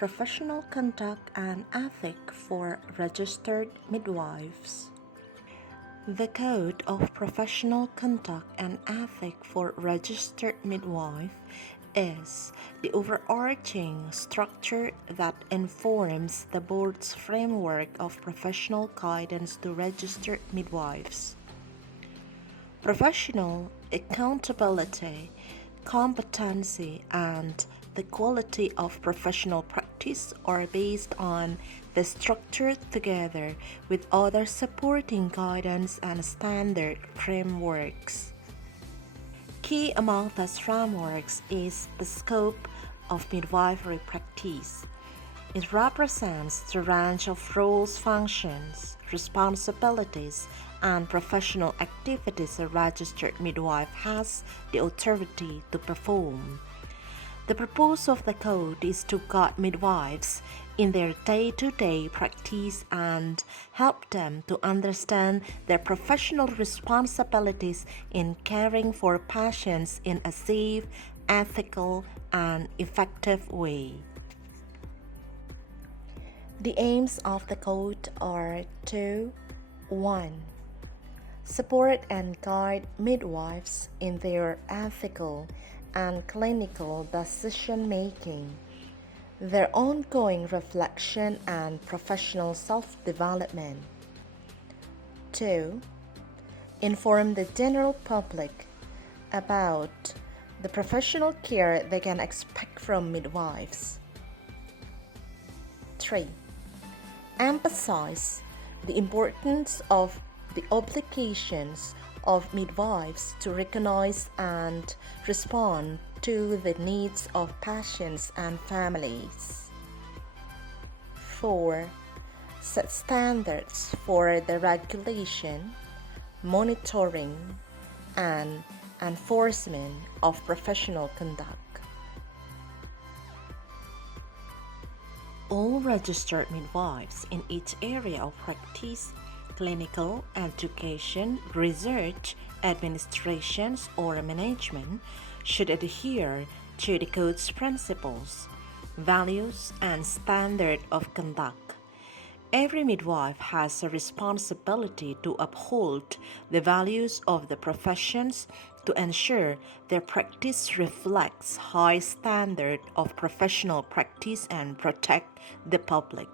Professional Conduct and Ethic for Registered Midwives. The Code of Professional Conduct and Ethic for Registered Midwife is the overarching structure that informs the board's framework of professional guidance to registered midwives. Professional accountability, competency, and the quality of professional practice are based on the structure together with other supporting guidance and standard frameworks. Key among these frameworks is the scope of midwifery practice. It represents the range of roles, functions, responsibilities, and professional activities a registered midwife has the authority to perform. The purpose of the code is to guide midwives in their day-to-day practice and help them to understand their professional responsibilities in caring for patients in a safe, ethical, and effective way. The aims of the code are to 1. Support and guide midwives in their ethical and clinical decision-making, their ongoing reflection and professional self-development. 2. Inform the general public about the professional care they can expect from midwives. 3. Emphasize the importance of the obligations of midwives to recognize and respond to the needs of patients and families. 4. Set standards for the regulation, monitoring, and enforcement of professional conduct. All registered midwives in each area of practice, clinical, education, research, administrations, or management should adhere to the code's principles, values, and standard of conduct. Every midwife has a responsibility to uphold the values of the professions to ensure their practice reflects high standard of professional practice and protect the public.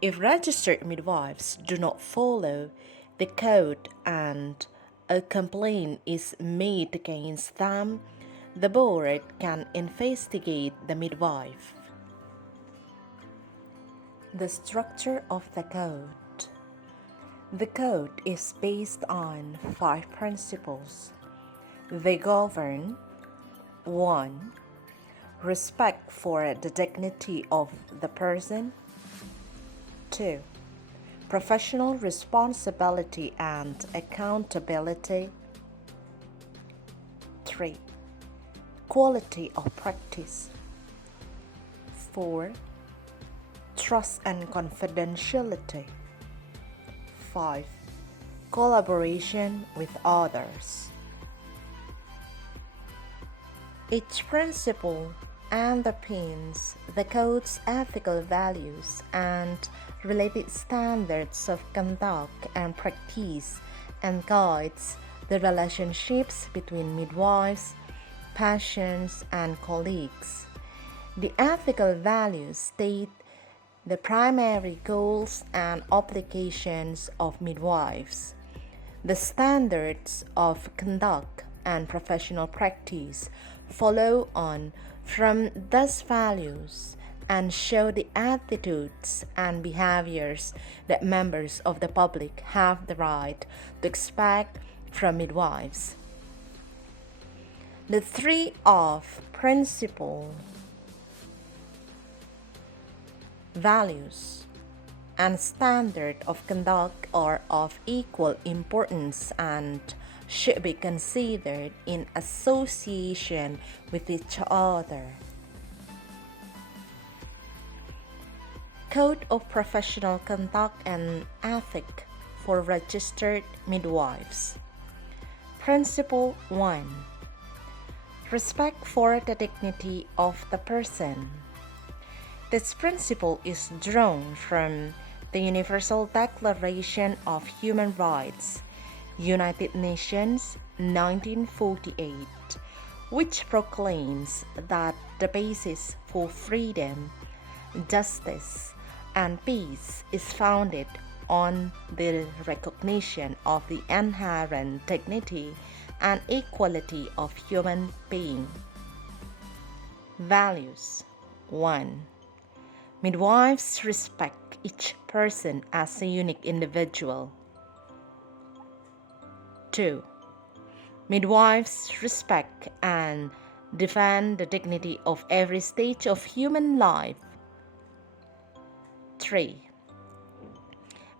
If registered midwives do not follow the code and a complaint is made against them, the board can investigate the midwife. The structure of the code. The code is based on 5 principles. They govern 1. Respect for the dignity of the person. 2. Professional responsibility and accountability. 3. Quality of practice. 4. Trust and confidentiality. 5. Collaboration with others. Each principle underpins the code's ethical values and related standards of conduct and practice and guides the relationships between midwives, patients, and colleagues. The ethical values state the primary goals and obligations of midwives. The standards of conduct and professional practice follow on from these values and show the attitudes and behaviors that members of the public have the right to expect from midwives. The 3 of principle, values, and standard of conduct are of equal importance and should be considered in association with each other. Code of Professional Conduct and Ethic for Registered Midwives. Principle 1. Respect for the dignity of the person. This principle is drawn from the Universal Declaration of Human Rights, United Nations, 1948, which proclaims that the basis for freedom, justice, and peace is founded on the recognition of the inherent dignity and equality of human beings. Values. 1. Midwives respect each person as a unique individual. 2. Midwives respect and defend the dignity of every stage of human life. 3.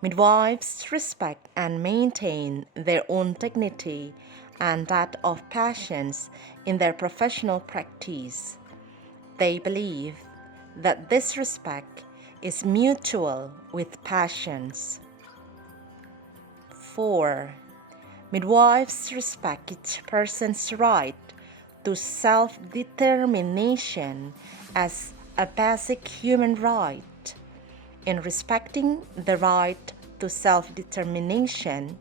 Midwives respect and maintain their own dignity and that of patients in their professional practice. They believe that this respect is mutual with patients. 4. Midwives respect each person's right to self-determination as a basic human right. In respecting the right to self-determination,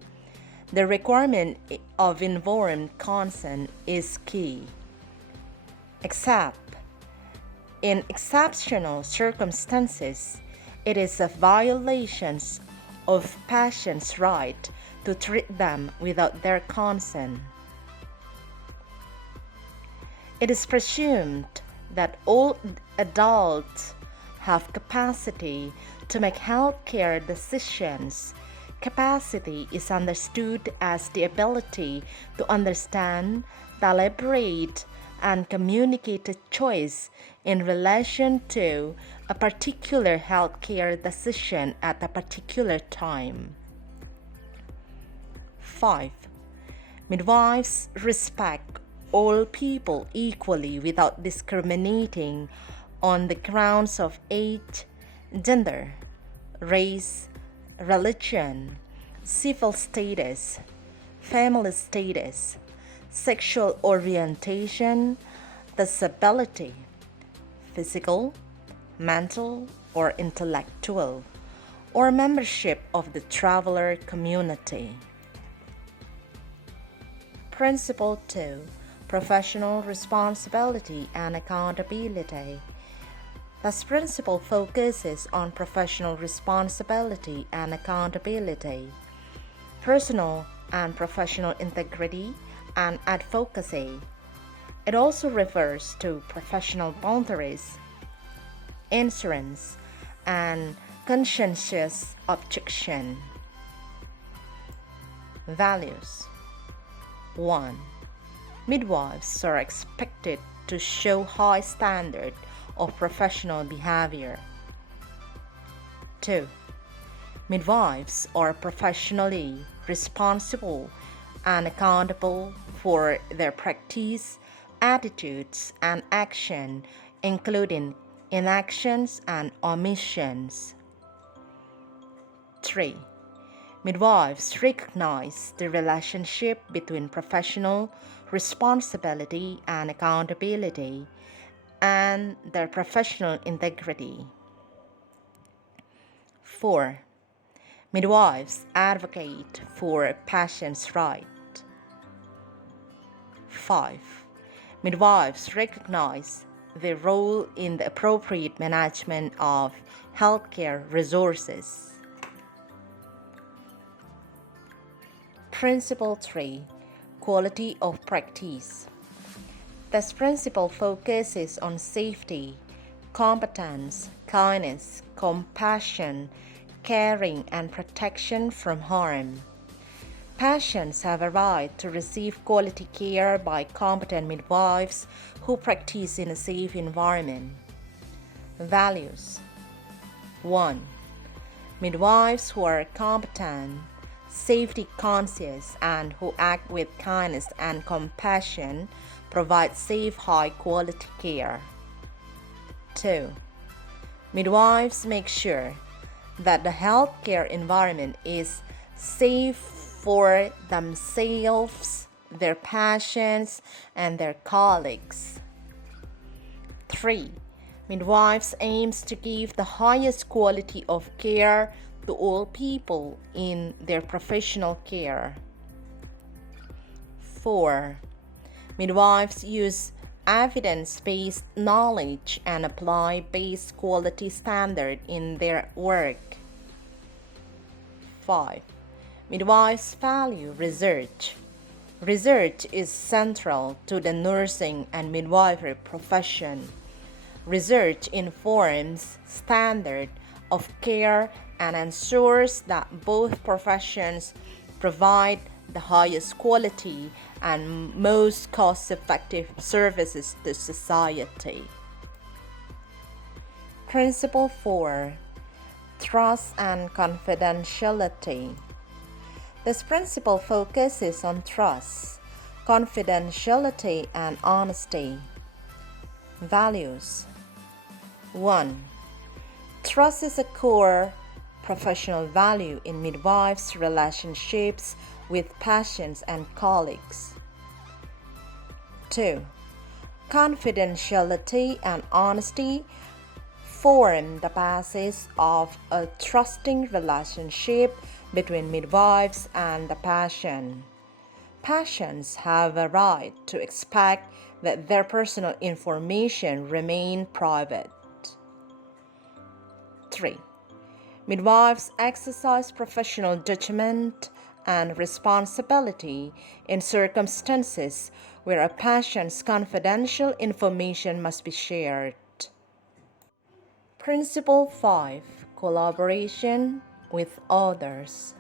the requirement of informed consent is key. Except in exceptional circumstances, it is a violation of patients' right to treat them without their consent. It is presumed that all adults have capacity to make healthcare decisions. Capacity is understood as the ability to understand, deliberate, and communicate a choice in relation to a particular healthcare decision at a particular time. 5. Midwives respect all people equally without discriminating on the grounds of age, gender, race, religion, civil status, family status, sexual orientation, disability, physical, mental, or intellectual, or membership of the traveler community. Principle 2. Professional responsibility and accountability. This principle focuses on professional responsibility and accountability, personal and professional integrity, and advocacy. It also refers to professional boundaries, insurance, and conscientious objection. Values. 1. Midwives are expected to show high standard of professional behavior. 2. Midwives are professionally responsible and accountable for their practice, attitudes, and action, including inactions and omissions. 3. Midwives recognize the relationship between professional responsibility and accountability and their professional integrity. 4. Midwives advocate for patients' rights. 5. Midwives recognize their role in the appropriate management of healthcare resources. Principle 3. Quality of practice. This principle focuses on safety, competence, kindness, compassion, caring, and protection from harm. Patients have a right to receive quality care by competent midwives who practice in a safe environment. Values. 1. Midwives who are competent, safety conscious, and who act with kindness and compassion provide safe, high-quality care. 2. Midwives make sure that the healthcare environment is safe for themselves, their patients, and their colleagues. 3. Midwives aims to give the highest quality of care to all people in their professional care. 4. Midwives use evidence-based knowledge and apply base quality standard in their work. 5. Midwives value research. Research is central to the nursing and midwifery profession. Research informs standard of care and ensures that both professions provide the highest quality and most cost-effective services to society. Principle 4. Trust and confidentiality. This principle focuses on trust, confidentiality, and honesty. Values. 1. Trust is a core professional value in midwives' relationships with patients and colleagues. 2. Confidentiality and honesty form the basis of a trusting relationship between midwives and the patient. Patients have a right to expect that their personal information remain private. 3. Midwives exercise professional judgment and responsibility in circumstances where a patient's confidential information must be shared. Principle 5. Collaboration with others.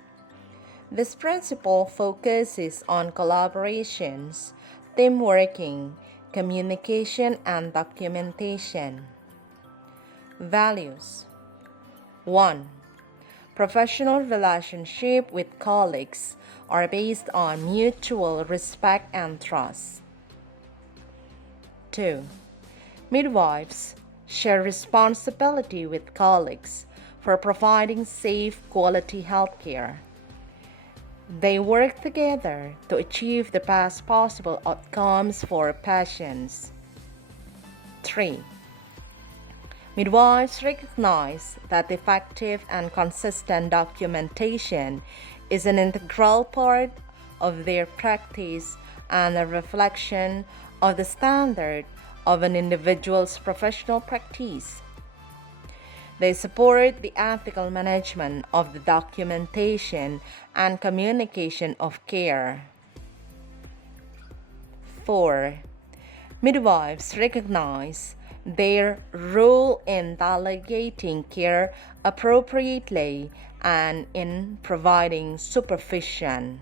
This principle focuses on collaborations, team working, communication, and documentation. Values. 1. Professional relationship with colleagues are based on mutual respect and trust. 2. Midwives share responsibility with colleagues for providing safe, quality health care. They work together to achieve the best possible outcomes for patients. 3. Midwives recognize that effective and consistent documentation is an integral part of their practice and a reflection of the standard of an individual's professional practice. They support the ethical management of the documentation and communication of care. 4. Midwives recognize their role in delegating care appropriately and in providing supervision.